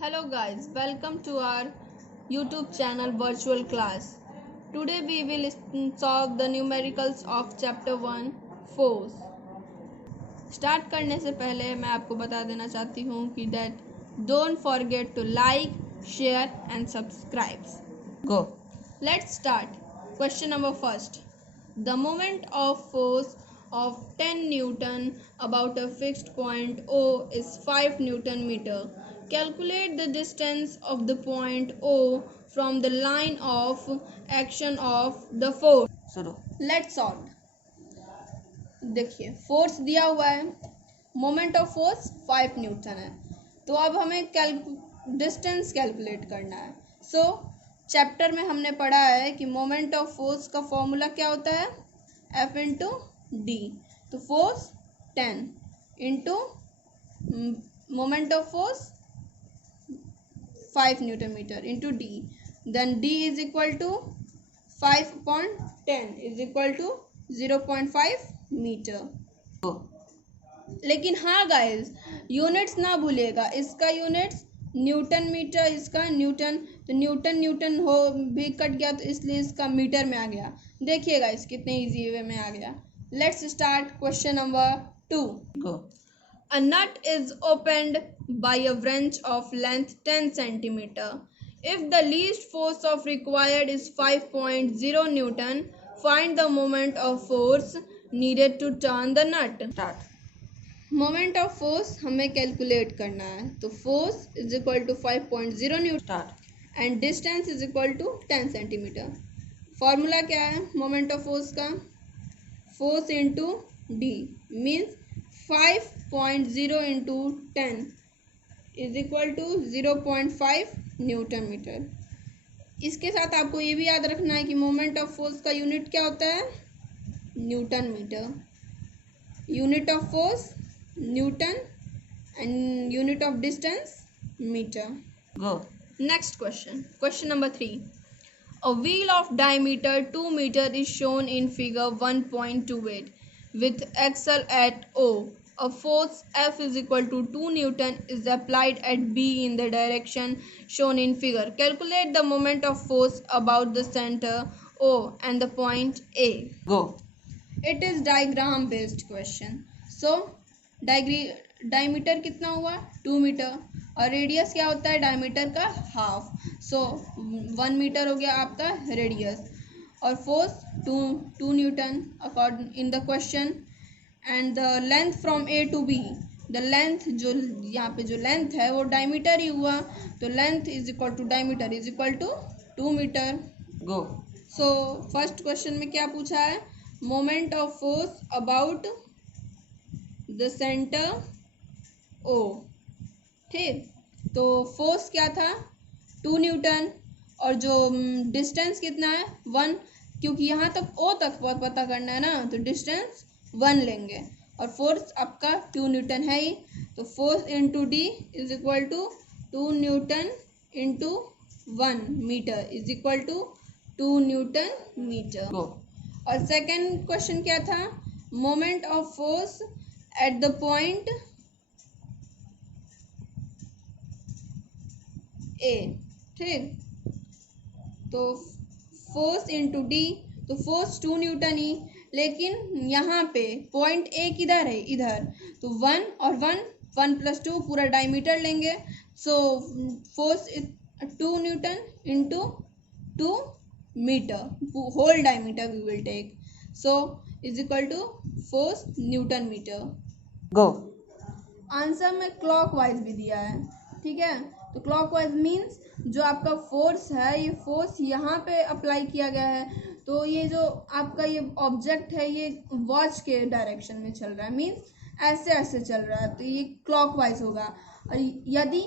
Hello guys, welcome to our YouTube channel Virtual Class. Today we will solve the numericals of chapter 1 force. Start करने से पहले मैं आपको बता देना चाहती हूँ कि that don't forget to like share and subscribe. Go let's start. Question number first. The moment of force of 10 Newton about a fixed point O is 5 Newton meter. Calculate the distance of the point O from the line of action of the force. शुरू. Let's solve. देखिए force दिया हुआ है, moment of force 5 Newton है, तो अब हमें distance calculate करना है. सो चैप्टर में हमने पढ़ा है कि मोमेंट ऑफ फोर्स का फॉर्मूला क्या होता है, F इंटू डी. तो force 10 into moment of force 5 newton metre into D, then D is equal to 5/10 is equal to 0.5 metre. लेकिन हाँ गाइस, यूनिट्स ना भूलिएगा, इसका यूनिट्स न्यूटन मीटर, इसका न्यूटन, तो न्यूटन न्यूटन हो भी कट गया तो इसलिए इसका मीटर में आ गया. देखिएगा इस कितने इजी वे में आ गया. Let's start question number 2. Go. A nut is opened by a wrench of length 10 centimeter. If the least force of required is 5.0 Newton, find the moment of force needed to turn the nut. Start. Moment of force हमें calculate करना है, तो force is equal to 5.0 newton and distance is equal to 10 centimetre. Formula क्या है moment of force का, force into D means 5.0 into 10 is equal to 0.5 newton metre. इसके साथ आपको ये भी याद रखना है कि मोमेंट ऑफ फोर्स का यूनिट क्या होता है, newton metre. Unit of force Newton and unit of distance meter. Go. Next question. Question number 3. A wheel of diameter 2 meter is shown in figure 1.28 with axle at O. A force F is equal to 2 Newton is applied at B in the direction shown in figure. Calculate the moment of force about the center O and the point A. Go. It is diagram based question. So diameter कितना हुआ 2 metre और radius क्या होता है diameter का half. सो 1 metre हो गया आपका रेडियस और force 2 newton according in the question. And the length from A to B, the length जो यहाँ पे जो लेंथ है वो डायमीटर ही हुआ, तो length is equal to diameter is equal to 2 metre. Go. So first question में क्या पूछा है, moment of force about the centre O. ठीक, तो फोर्स क्या था 2 न्यूटन और जो डिस्टेंस कितना है 1, क्योंकि यहाँ तक ओ तक पता करना है ना, तो डिस्टेंस 1 लेंगे और फोर्स आपका 2 न्यूटन है ही, तो force into D is equal to 2 newton into 1 metre is equal to 2 newton metre. और सेकेंड क्वेश्चन क्या था, moment of force at the point A. ठीक, तो फोर्स इंटू डी, तो फोर्स 2 न्यूटन ही, लेकिन यहाँ पे पॉइंट ए किधर है इधर, तो 1 और 1 प्लस 2 पूरा डायमीटर लेंगे. So force 2 newton into 2 metre, whole diameter we will take, so is equal to force newton metre. Go. Answer में क्लॉकवाइज भी दिया है, ठीक है, तो क्लॉकवाइज मीन्स जो आपका फोर्स है ये फोर्स यहाँ पे अप्लाई किया गया है, तो ये जो आपका ये ऑब्जेक्ट है ये वॉच के डायरेक्शन में चल रहा है, मीन्स ऐसे ऐसे चल रहा है, तो ये क्लॉकवाइज होगा. और यदि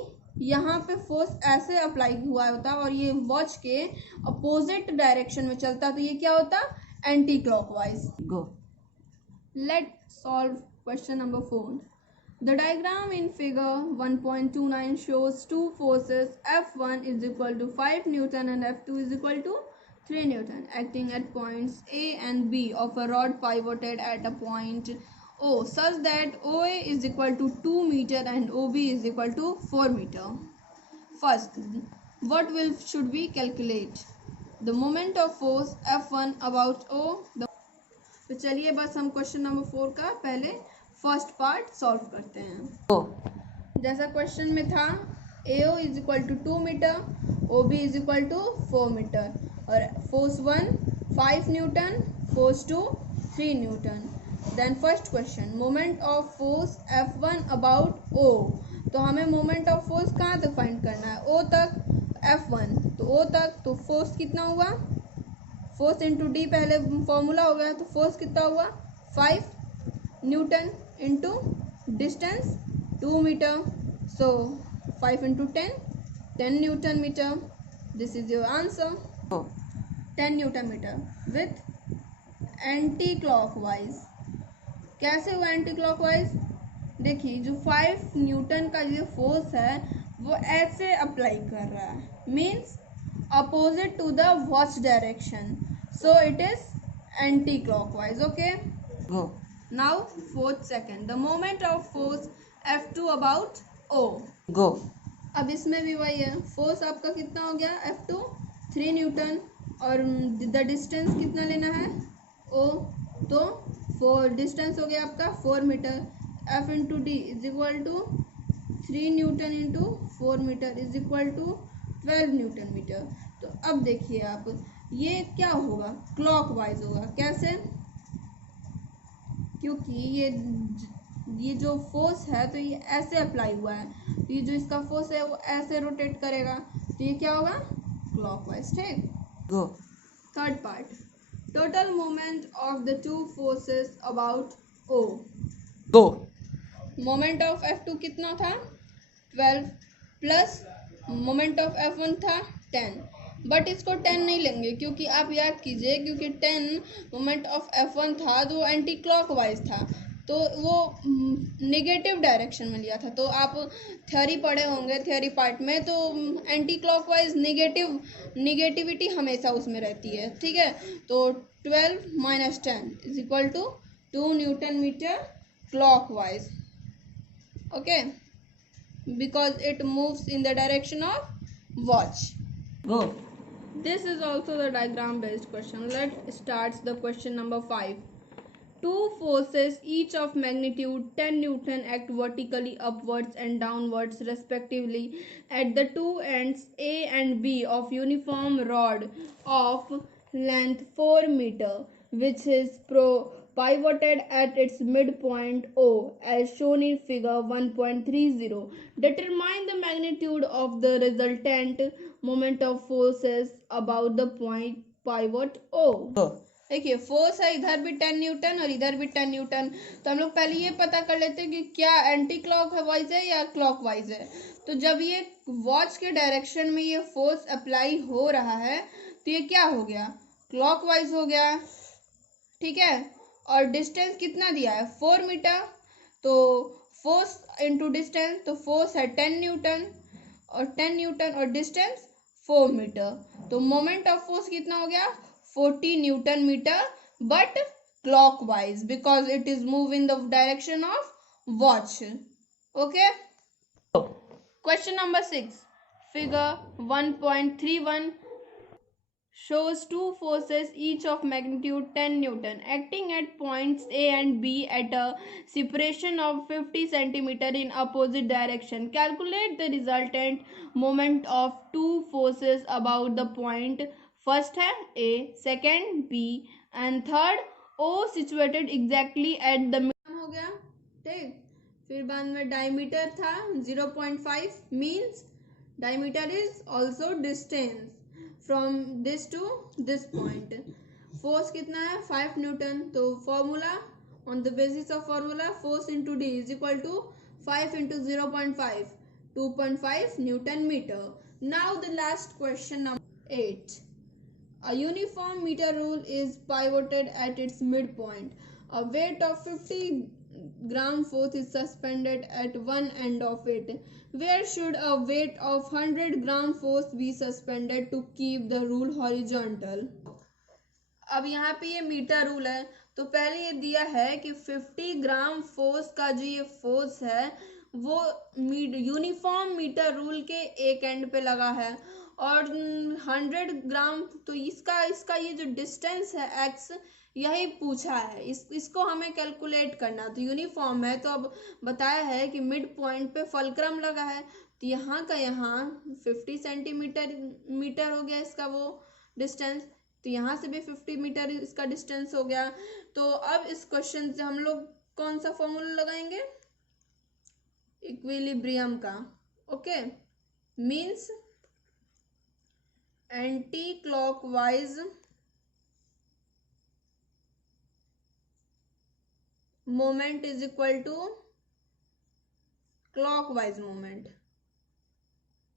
यहाँ पे फोर्स ऐसे अप्लाई हुआ होता और ये वॉच के अपोजिट डायरेक्शन में चलता तो ये क्या होता, anti clockwise. Go. Let solve question number 4. The diagram in figure 1.29 shows two forces F1 is equal to 5 Newton and F2 is equal to 3 Newton acting at points A and B of a rod pivoted at a point O such that OA is equal to 2 meter and OB is equal to 4 meter. First what will should we calculate the moment of force F1 about O तो चलिए बस हम question number 4 का पहले first part solve करते हैं। जैसा question में था AO is equal to 2 metre, OB is equal to 4 metre और force 1 5 newton, force 2 3 newton. Then first question moment of force F1 about O, तो हमें मोमेंट ऑफ फोर्स कहाँ तक फाइंड करना है, O तक, F1 तो O तक, तो फोर्स कितना हुआ, फोर्स इंटू डी पहले फॉर्मूला हो गया, तो फोर्स कितना हुआ 5 newton into distance 2 metre, so 5 into 10 newton metre, this is your answer 10 newton metre with anti clockwise. कैसे हुआ एंटी क्लॉकवाइज, देखिए जो 5 न्यूटन का जो फोर्स है वो ऐसे अप्लाई कर रहा है, means opposite to the watch direction, so it is anti-clockwise. Okay, go. Now fourth second the moment of force F2 about O, go. अब इसमें भी वही है, फोर्स आपका कितना हो गया F2 3 न्यूटन और द डिस्टेंस कितना लेना है O, तो 4 डिस्टेंस हो गया आपका 4 metre, F into D is equal to 3 newton into 4 metre is equal to 12 newton metre. तो अब देखिए आप ये क्या होगा, क्लॉकवाइज होगा। कैसे, क्योंकि ये जो फोर्स है तो ये ऐसे अप्लाई हुआ है, तो ये जो इसका फोर्स है वो ऐसे रोटेट करेगा, तो ये क्या होगा क्लॉकवाइज। ठीक, go. Third part total moment of the two forces about O, go. Moment of F2 कितना था 12 प्लस मोमेंट ऑफ F1 था 10, बट इसको 10 नहीं लेंगे क्योंकि आप याद कीजिए, क्योंकि 10 मोमेंट ऑफ F1 था तो वो एंटी क्लॉकवाइज था, तो वो नेगेटिव डायरेक्शन में लिया था। तो आप थ्योरी पढ़े होंगे थ्योरी पार्ट में, तो एंटी क्लॉकवाइज निगेटिविटी हमेशा उसमें रहती है। ठीक है, तो 12 minus 10 is equal to 2 newton metre clockwise, okay, because it moves in the direction of watch. Go. This is also the diagram based question. Let's start the question number 5. Two forces each of magnitude 10 Newton act vertically upwards and downwards respectively at the two ends A and B of uniform rod of length 4 meter, which is pivoted at its midpoint O as shown in figure 1.30. Determine the magnitude of the resultant moment of forces about the point pivot O. Go. देखिए force है इधर भी 10 newton और इधर भी 10 Newton, तो हम लोग पहले ये पता कर लेते हैं कि क्या एंटी क्लॉकवाइज है या क्लॉकवाइज है। तो जब ये वॉच के डायरेक्शन में ये फोर्स अप्लाई हो रहा है तो ये क्या हो गया क्लॉकवाइज हो गया। ठीक है, और डिस्टेंस कितना दिया है 4 मीटर, तो फोर्स इंटू डिस्टेंस, तो फोर्स है 10 न्यूटन और डिस्टेंस 4 मीटर, तो मोमेंट ऑफ फोर्स कितना हो गया 40 newton metre, but clockwise because it is move in the direction of watch. Okay, question number 6, figure 1.31 shows two forces each of magnitude 10 Newton acting at points A and B at a separation of 50 centimeter in opposite direction. Calculate the resultant moment of two forces about the point. First है A, second B and third O situated exactly at the middle हो गया। ठीक, फिर बाद में diameter था 0.5 means diameter is also distance from this to this point. Force कितना है 5 न्यूटन, तो formula on the basis of formula force into D is equal to 5 into 0.5 2.5 newton metre. Now the last question number 8. A uniform meter rule is pivoted at its midpoint. A weight of 50 gram force is suspended at one end of it. Where should a weight of 100 gram force be suspended to keep the rule horizontal? अब यहाँ पे ये metre rule है, तो पहले ये दिया है कि 50 ग्राम फोर्स का जो ये फोर्स है वो यूनिफॉर्म मीटर रूल के एक एंड पे लगा है और 100 ग्राम, तो इसका ये जो डिस्टेंस है x, यही पूछा है। इसको हमें कैलकुलेट करना। तो यूनिफॉर्म है, तो अब बताया है कि मिड पॉइंट पे फलक्रम लगा है, तो यहाँ का यहाँ 50 सेंटीमीटर हो गया इसका वो डिस्टेंस, तो यहाँ से भी 50 मीटर इसका डिस्टेंस हो गया। तो अब इस क्वेश्चन से हम लोग कौन सा फॉर्मूला लगाएंगे? इक्विलिब्रियम का। Okay, means anti clockwise moment is equal to clockwise moment.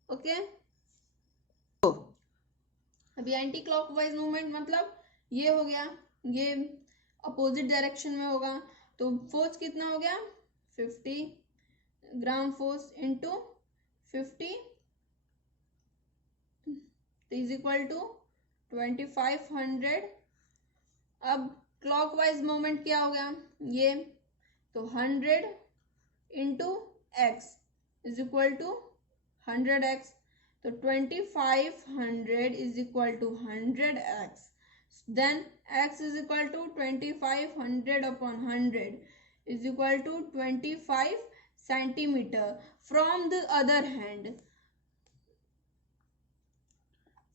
Okay, अभी एंटी क्लॉकवाइज मूवमेंट मतलब ये हो गया, ये अपोजिट डायरेक्शन में होगा, तो फोर्स कितना हो गया? 50 gram force into 50 is equal to 2500। अब क्लॉकवाइज मोमेंट क्या हो गया? ये तो 100 into x is equal to 100x, तो 2500 is equal to 100x, then x is equal to 2500 upon 100 is equal to 25 centimetre. From the other hand,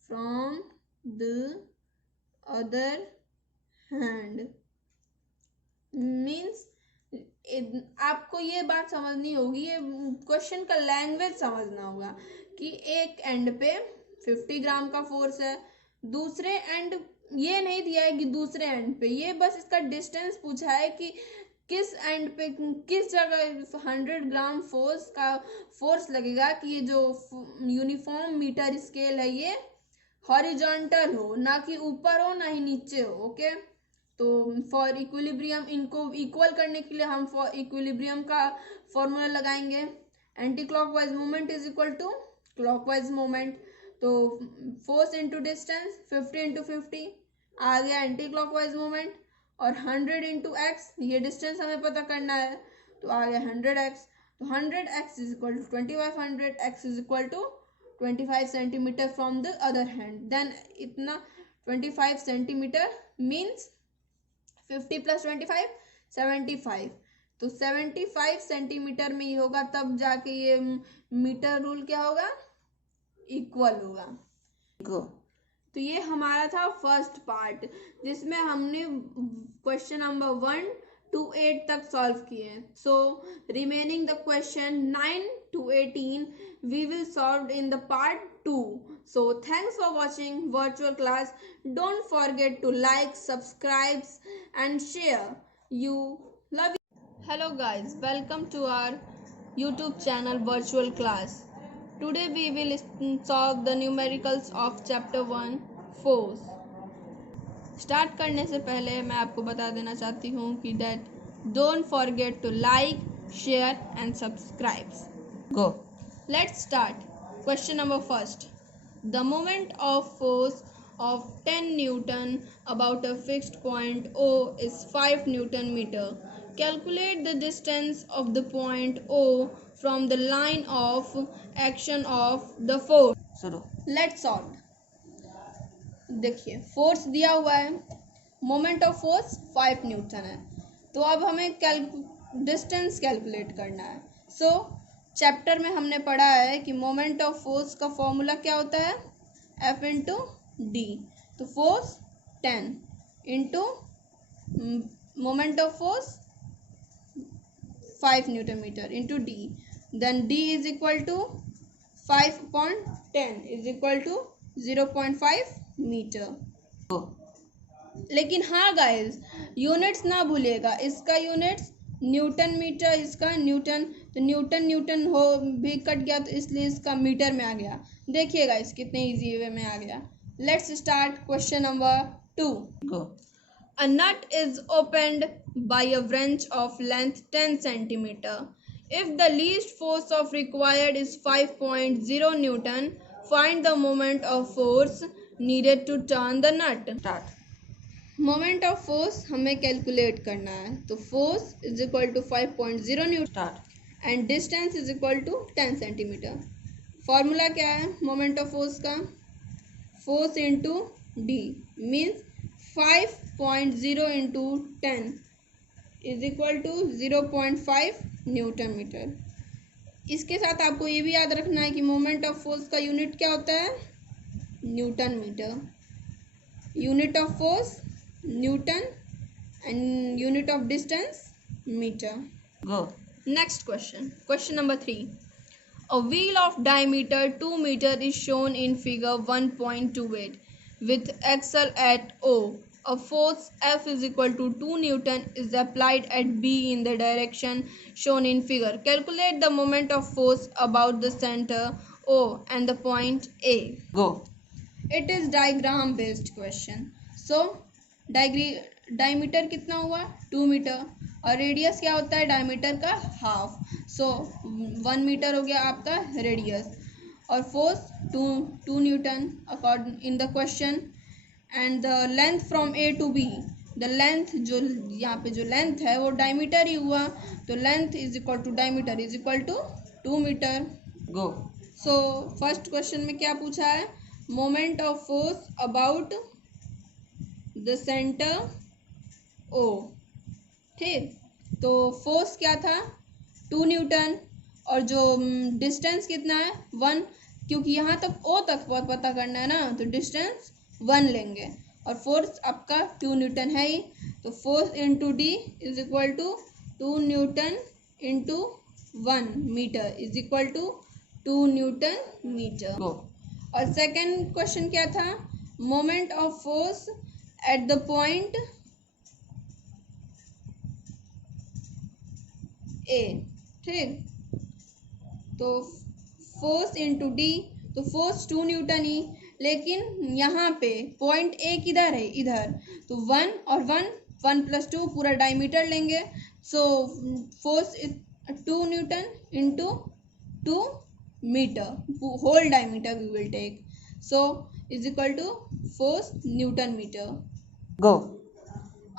from the other hand means आपको ये बात समझनी होगी, ये क्वेश्चन का लैंग्वेज समझना होगा कि एक एंड पे 50 ग्राम का फोर्स है, दूसरे एंड ये नहीं दिया है कि दूसरे एंड पे, ये बस इसका डिस्टेंस पूछा है कि किस एंड पे किस जगह 100 ग्राम फोर्स लगेगा कि ये जो यूनिफॉर्म मीटर स्केल है ये हॉरिजॉन्टल हो, ना कि ऊपर हो ना ही नीचे हो। ओके, तो फॉर इक्विलिब्रियम इनको इक्वल करने के लिए हम फॉर इक्विलिब्रियम का फॉर्मूला लगाएंगे। Anti clockwise movement is equal to clockwise movement, तो फोर्स इंटू डिस्टेंस 50 इंटू 50 आ गया एंटी क्लॉकवाइज मूवमेंट, और 100 इंटू एक्स, ये डिस्टेंस हमें पता करना है, तो आ गया 100x, तो 100x is equal to 2500, x is equal to 25 centimetre from the other hand. Then इतना 25 सेंटीमीटर मीन्स 50 प्लस 25 75, तो 75 सेंटीमीटर में ही होगा, तब जाके ये मीटर रूल क्या होगा? इक्वल होगा। तो ये हमारा था फर्स्ट पार्ट, जिसमें हमने क्वेश्चन नंबर 1 to 8 तक सॉल्व किए। So remaining the question 9 to 18 we will solve in the part 2. So thanks for watching virtual class. Don't forget to like, subscribe and share. You love you. Hello guys, welcome to our YouTube channel virtual class. Today we will solve the numericals of chapter 1 force. Start करने से पहले मैं आपको बता देना चाहती हूँ कि that don't forget to like, share and subscribe. Go, let's start. Question number first, the moment of force of 10 Newton about a fixed point O is 5 Newton meter. Calculate the distance of the point O from the line of action of the force. Let's solve. देखिए, force दिया हुआ है, moment of force 5 Newton है, तो अब हमें distance calculate करना है। सो चैप्टर में हमने पढ़ा है कि मोमेंट ऑफ फोर्स का फॉर्मूला क्या होता है? F इंटू डी, तो force 10 into moment of force 5 newton metre into D, then D is equal to 5/10 is equal to 0.5 metre. लेकिन हाँ गाइस, यूनिट्स ना भूलिएगा, इसका यूनिट्स न्यूटन मीटर, इसका न्यूटन, तो न्यूटन हो भी कट गया, तो इसलिए इसका मीटर में आ गया। देखिएगा इस कितने इजी वे में आ गया। Let's start question number 2। A nut is opened by a wrench of length 10 centimeter. If the least force of required is 5.0 Newton, find the moment of force needed to turn the nut. Start. Moment of force हमें calculate करना है, तो force is equal to 5.0 newton. And distance is equal to 10 centimetre. Formula क्या है moment of force का? Force into D means 5.0 into 10 is equal to 0.5 newton metre. इसके साथ आपको ये भी याद रखना है कि मोमेंट ऑफ फोर्स का यूनिट क्या होता है? Newton metre. Unit of force newton and unit of distance metre. Go. Next question. Question number 3. A wheel of diameter 2 meter is shown in figure 1.28 with axle at O. A force F is equal to 2 Newton is applied at B in the direction shown in figure. Calculate the moment of force about the center O and the point A. Go. It is diagram based question. So diameter कितना हुआ? 2 metre और radius क्या होता है diameter का? Half. सो 1 metre हो गया आपका रेडियस और force 2 newton according in the question. And the length from A to B, the length जो यहाँ पे जो लेंथ है वो डायमीटर ही हुआ, तो length is equal to diameter is equal to 2 metre. Go. So first question में क्या पूछा है? Moment of force about the centre O. ठीक, तो फोर्स क्या था? 2 न्यूटन और जो डिस्टेंस कितना है? 1, क्योंकि यहाँ तक ओ तक पता करना है ना, तो डिस्टेंस 1 लेंगे और फोर्स आपका 2 न्यूटन है ही, तो force into D is equal to 2 newton into 1 metre is equal to 2 newton metre. Go. और सेकेंड क्वेश्चन क्या था? Moment of force at the point A. ठीक, तो फोर्स इंटू डी, तो फोर्स 2 न्यूटन ही, लेकिन यहाँ पे पॉइंट ए किधर है? इधर, तो 1 और 1 प्लस 2 पूरा डायमीटर लेंगे, so force 2 newton into 2 metre, whole diameter we will take, so is equal to force newton metre. Go.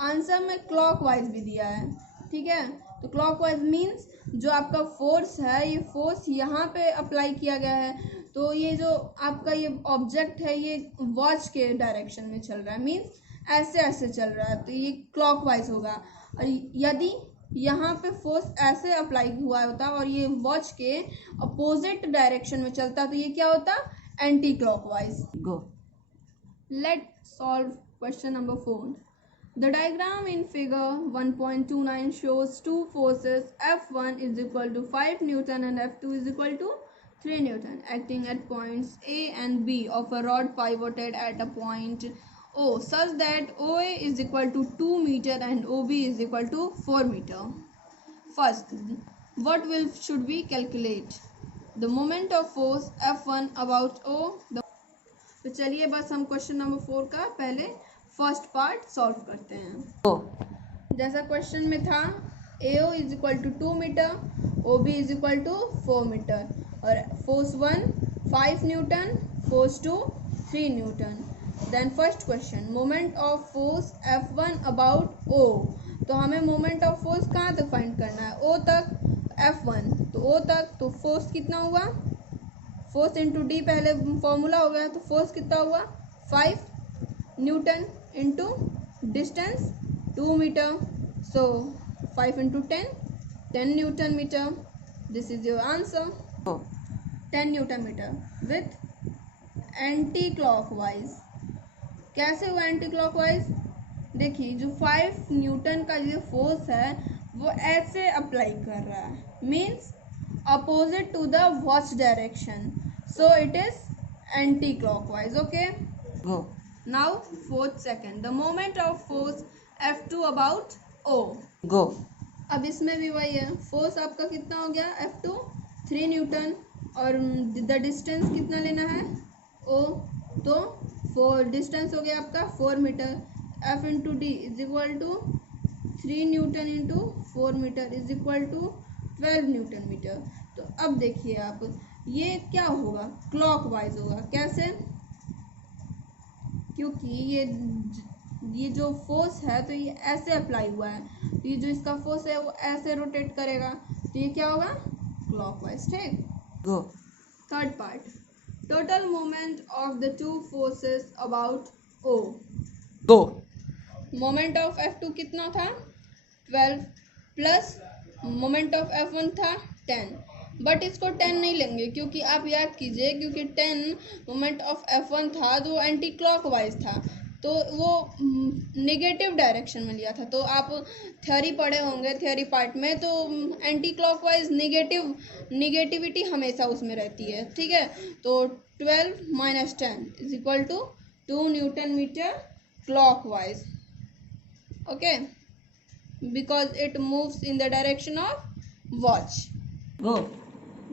Answer में क्लॉकवाइज भी दिया है। ठीक है, तो क्लॉकवाइज मीन्स जो आपका फोर्स है ये फोर्स यहाँ पे अप्लाई किया गया है, तो ये जो आपका ये ऑब्जेक्ट है ये वॉच के डायरेक्शन में चल रहा है, मीन्स ऐसे ऐसे चल रहा है, तो ये क्लॉकवाइज होगा। और यदि यहाँ पे फोर्स ऐसे अप्लाई हुआ होता और ये वॉच के अपोजिट डायरेक्शन में चलता तो ये क्या होता? Anti clockwise. Go. Let's solve question number 4. The diagram in figure 1.29 shows two forces F1 is equal to 5 Newton and F2 is equal to 3 Newton acting at points A and B of a rod pivoted at a point O such that OA is equal to 2 meter and OB is equal to 4 meter. First, what should we calculate? The moment of force F1 about O. तो चलिए बस हम question number 4 का पहले first part solve करते हैं। Go. जैसा question में था AO is equal to 2 metre, OB is equal to 4 metre और force 1 5 newton, force 2 3 newton. Then first question, moment of force F1 about O, तो हमें मोमेंट ऑफ फोर्स कहाँ तक फाइंड करना है? O तक, F1 तो O तक, तो फोर्स कितना हुआ? फोर्स इंटू डी पहले फॉर्मूला हो गया, तो फोर्स कितना हुआ? 5 newton into distance 2 metre, so 5 into 10 newton metre. This is your answer, Go. 10 newton metre with anti clockwise. कैसे हुआ एंटी क्लॉकवाइज? देखिए जो 5 न्यूटन का जो फोर्स है वो ऐसे अप्लाई कर रहा है, means opposite to the watch direction, so it is anti-clockwise. Okay, Go. now fourth second, the moment of force F2 about O. Go. अब इसमें भी वही है, फोर्स आपका कितना हो गया? F2 3 न्यूटन और द डिस्टेंस कितना लेना है? O, तो 4 डिस्टेंस हो गया आपका 4 metre. F into D is equal to 3 newton into 4 metre is equal to 12 newton metre. तो अब देखिए आप ये क्या होगा? क्लॉकवाइज होगा। कैसे? क्योंकि ये जो फोर्स है तो ये ऐसे अप्लाई हुआ है, तो ये जो इसका फोर्स है वो ऐसे रोटेट करेगा, तो ये क्या होगा, क्लॉकवाइज। ठीक, go. Third part, total moment of the two forces about O. Go. Moment of F2 कितना था, 12 प्लस मोमेंट ऑफ F1 था 10, बट इसको 10 नहीं लेंगे क्योंकि आप याद कीजिए, क्योंकि 10 मोमेंट ऑफ F1 था तो एंटी क्लॉकवाइज था, तो वो नेगेटिव डायरेक्शन में लिया था। तो आप थ्योरी पढ़े होंगे थ्योरी पार्ट में, तो एंटी क्लॉकवाइज निगेटिविटी हमेशा उसमें रहती है। ठीक है, तो 12 minus 10 is equal to 2 newton metre clockwise. Okay, because it moves in the direction of watch. Go.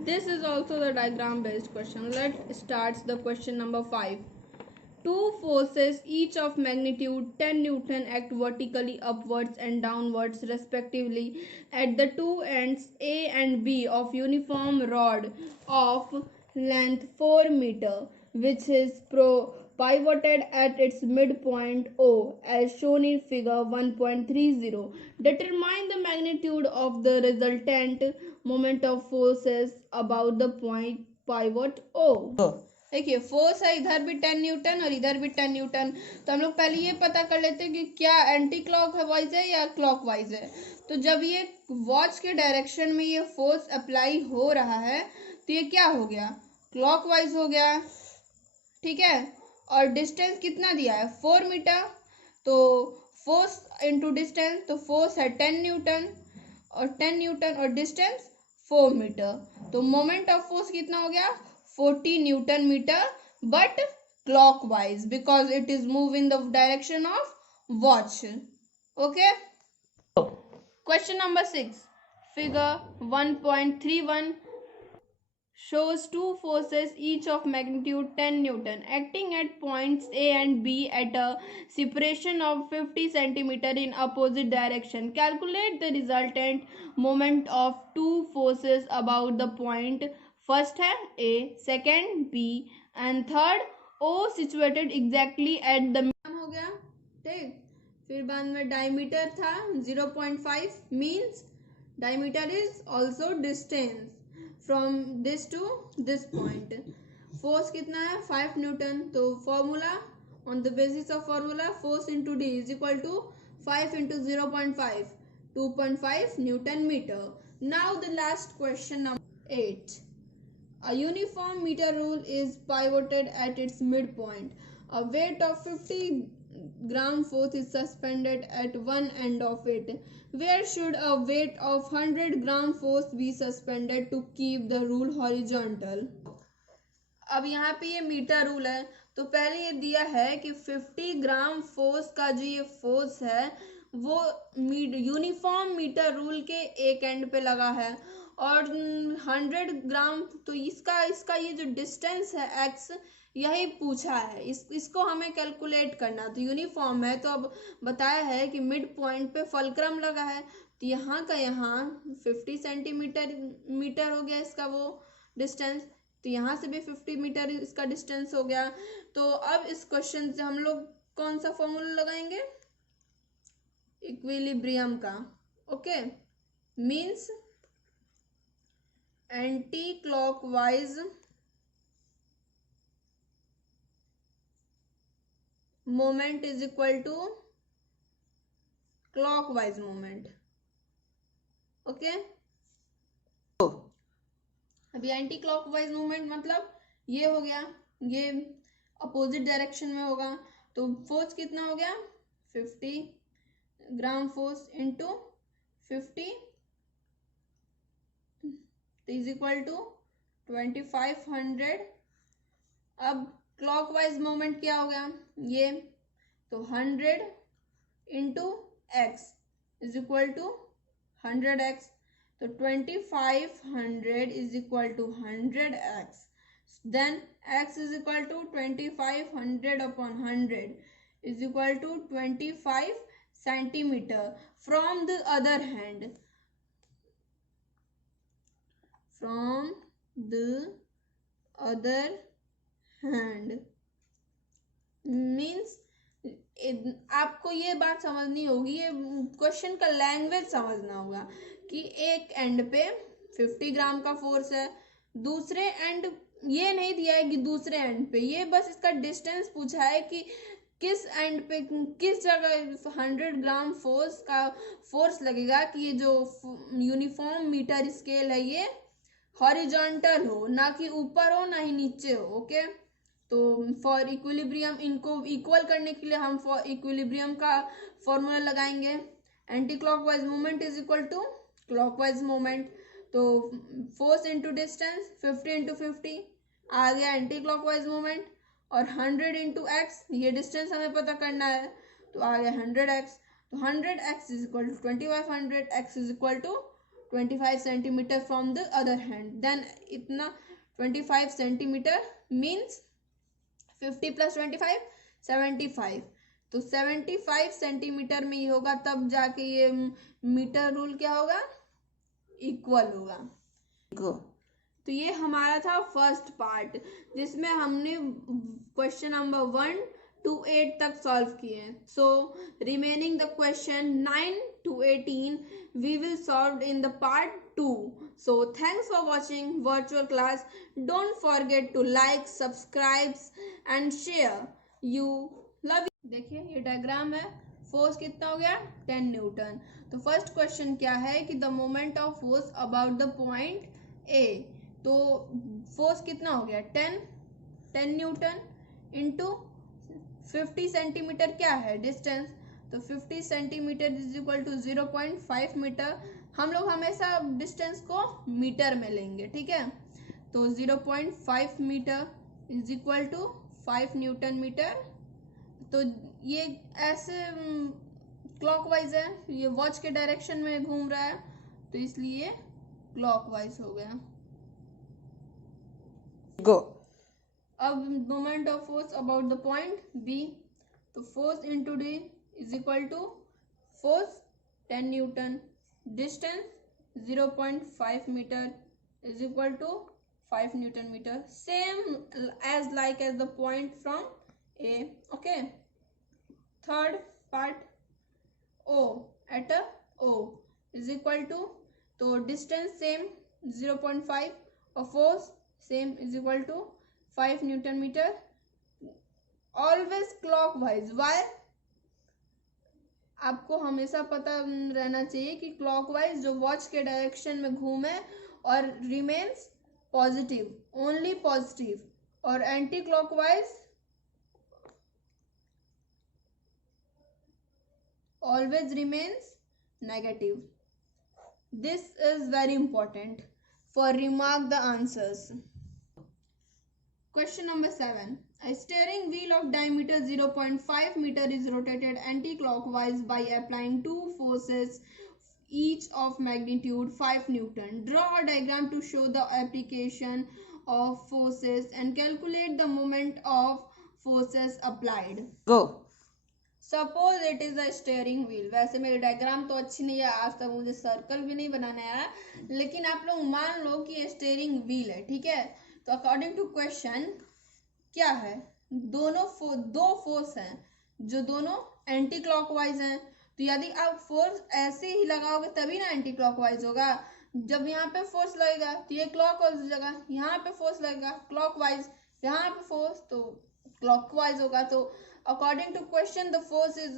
This is also the diagram based question. Let's start the question number 5. Two forces each of magnitude 10 Newton act vertically upwards and downwards respectively at the two ends A and B of uniform rod of length 4 meter, which is pivoted at its midpoint O as shown in figure 1.30. Determine the magnitude of the resultant moment of forces about the point pivot O. देखिए force है इधर भी 10 newton और इधर भी 10 Newton, तो हम लोग पहले ये पता कर लेते हैं कि क्या एंटी क्लॉक वाइज है या क्लॉक वाइज है। तो जब ये वॉच के डायरेक्शन में ये फोर्स अप्लाई हो रहा है तो ये क्या हो गया, क्लॉक वाइज हो गया। ठीक है, और डिस्टेंस कितना दिया है 4 मीटर, तो फोर्स इंटू डिस्टेंस, तो फोर्स है 10 न्यूटन और 10 न्यूटन और डिस्टेंस 4 मीटर, तो मोमेंट ऑफ फोर्स कितना हो गया 40 newton metre, but clockwise because it is move in the direction of watch. Okay, question number 6, figure 1.31 shows two forces each of magnitude 10 Newton acting at points A and B at a separation of 50 centimeter in opposite direction. Calculate the resultant moment of two forces about the point. First है A, second B and third O situated exactly at the हो गया। ठीक, फिर बाद में diameter था 0.5 means diameter is also distance from this to this point. Force कितना है 5 न्यूटन, तो formula on the basis of formula force into D is equal to 5 into 0.5 2.5 newton metre. Now the last question number 8, a uniform meter rule is pivoted at its midpoint. A weight of 50 gram force is suspended at one end of it. Where should a weight of 100 gram force be suspended to keep the rule horizontal? अब यहाँ पे ये metre rule है, तो पहले ये दिया है कि 50 ग्राम फोर्स का जो ये फोर्स है वो यूनिफॉर्म मीटर रूल के एक एंड पे लगा है, और 100 ग्राम, तो इसका ये जो डिस्टेंस है x यही पूछा है, इसको हमें कैलकुलेट करना। तो यूनिफॉर्म है तो अब बताया है कि मिड पॉइंट पे फलक्रम लगा है, तो यहाँ का यहाँ 50 सेंटीमीटर हो गया इसका वो डिस्टेंस, तो यहाँ से भी 50 मीटर इसका डिस्टेंस हो गया। तो अब इस क्वेश्चन से हम लोग कौन सा फॉर्मूला लगाएंगे, इक्विलिब्रियम का। Okay, means anti clockwise moment is equal to clockwise moment. Okay, अभी एंटी क्लॉकवाइज मूवमेंट मतलब ये हो गया, ये अपोजिट डायरेक्शन में होगा, तो फोर्स कितना हो गया 50 gram force into 50 is equal to 2500। अब क्लॉकवाइज मोमेंट क्या हो गया ये, तो 100 into x is equal to 100x, तो 2500 is equal to 100x. Then x is equal to 2500 upon 100 is equal to 25 centimeter. From the other hand, means आपको ये बात समझनी होगी, ये क्वेश्चन का लैंग्वेज समझना होगा कि एक एंड पे 50 ग्राम का फोर्स है, दूसरे एंड ये नहीं दिया है कि दूसरे एंड पे, ये बस इसका डिस्टेंस पूछा है कि किस एंड पे किस जगह 100 ग्राम फोर्स लगेगा कि ये जो यूनिफॉर्म मीटर स्केल है ये हॉरिजॉन्टल हो, ना कि ऊपर हो ना ही नीचे हो। ओके, तो फॉर इक्विलिब्रियम इनको इक्वल करने के लिए हम फॉर इक्विलिब्रियम का फॉर्मूला लगाएंगे। Anti clockwise moment is equal to clockwise moment, तो फोर्स इंटू डिस्टेंस 50 इंटू 50 आ गया एंटी क्लॉकवाइज मोमेंट, और 100 इंटू एक्स, ये डिस्टेंस हमें पता करना है, तो आ गया 100x, तो 100x is equal to 2500, x is equal to 25 centimetre from the other hand. Then इतना 25 सेंटीमीटर मीन्स 50 प्लस 25 75, तो 75 सेंटीमीटर में ये होगा, तब जाके ये मीटर रूल क्या होगा, इक्वल होगा। तो ये हमारा था फर्स्ट पार्ट, जिसमें हमने क्वेश्चन नंबर 1 to 8 तक सॉल्व किए। So remaining the question 9 to 18 we will solve in the part 2. So thanks for watching virtual class. Don't forget to like, subscribe and share. You love you. देखिए ये diagram है, force कितना हो गया 10 Newton. तो first question क्या है कि the moment of force about the point ए, तो फोर्स कितना हो गया 10 न्यूटन इंटू 50 सेंटीमीटर क्या है डिस्टेंस, तो 50 centimetre is equal to 0.5 metre. हम लोग हमेशा डिस्टेंस को मीटर में लेंगे, ठीक है, तो 0.5 metre is equal to 5 newton metre. तो ये ऐसे क्लॉकवाइज है, ये वॉच के डायरेक्शन में घूम रहा है, तो इसलिए क्लॉकवाइज हो गया। गो, अब moment of force about the point B, तो force into D is equal to force 10 newton, distance 0.5 metre is equal to 5 newton metre, same as like as the point from A. Okay, third part O at O is equal to, तो distance same 0.5 और force same is equal to 5 newton metre, always clockwise. Why, आपको हमेशा पता रहना चाहिए कि clockwise जो watch के डायरेक्शन में घूमे और रिमेन्स पॉजिटिव, ओनली पॉजिटिव, और anti clockwise always remains negative. This is very important for remark the answers. Question number 7. A steering wheel of diameter 0.5 meter is rotated anti-clockwise by applying two forces each of magnitude 5 Newton. Draw a diagram to show the application of forces and calculate the moment of forces applied. Go. Suppose it is a steering wheel. वैसे मेरी diagram तो अच्छी नहीं है, आज तक मुझे circle भी नहीं बनाने आया, लेकिन आप लोग मान लो कि ये स्टीयरिंग व्हील है, ठीक है। तो अकॉर्डिंग टू क्वेश्चन क्या है, दो फोर्स हैं जो दोनों एंटी क्लॉकवाइज हैं, तो यदि आप फोर्स ऐसे ही लगाओगे तभी ना एंटी क्लॉकवाइज होगा। जब यहाँ पे फोर्स लगेगा तो ये क्लॉकवाइज हो जाएगा, यहाँ पे फोर्स लगेगा क्लॉकवाइज, यहाँ पे फोर्स तो क्लॉकवाइज होगा। तो according to question the force is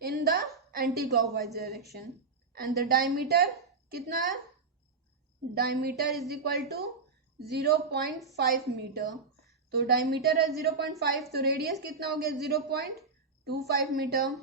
in the anti-clockwise direction and the diameter कितना है, diameter is equal to 0.5 metre, तो diameter है 0.5, तो रेडियस कितना हो गया 0.25 मीटर।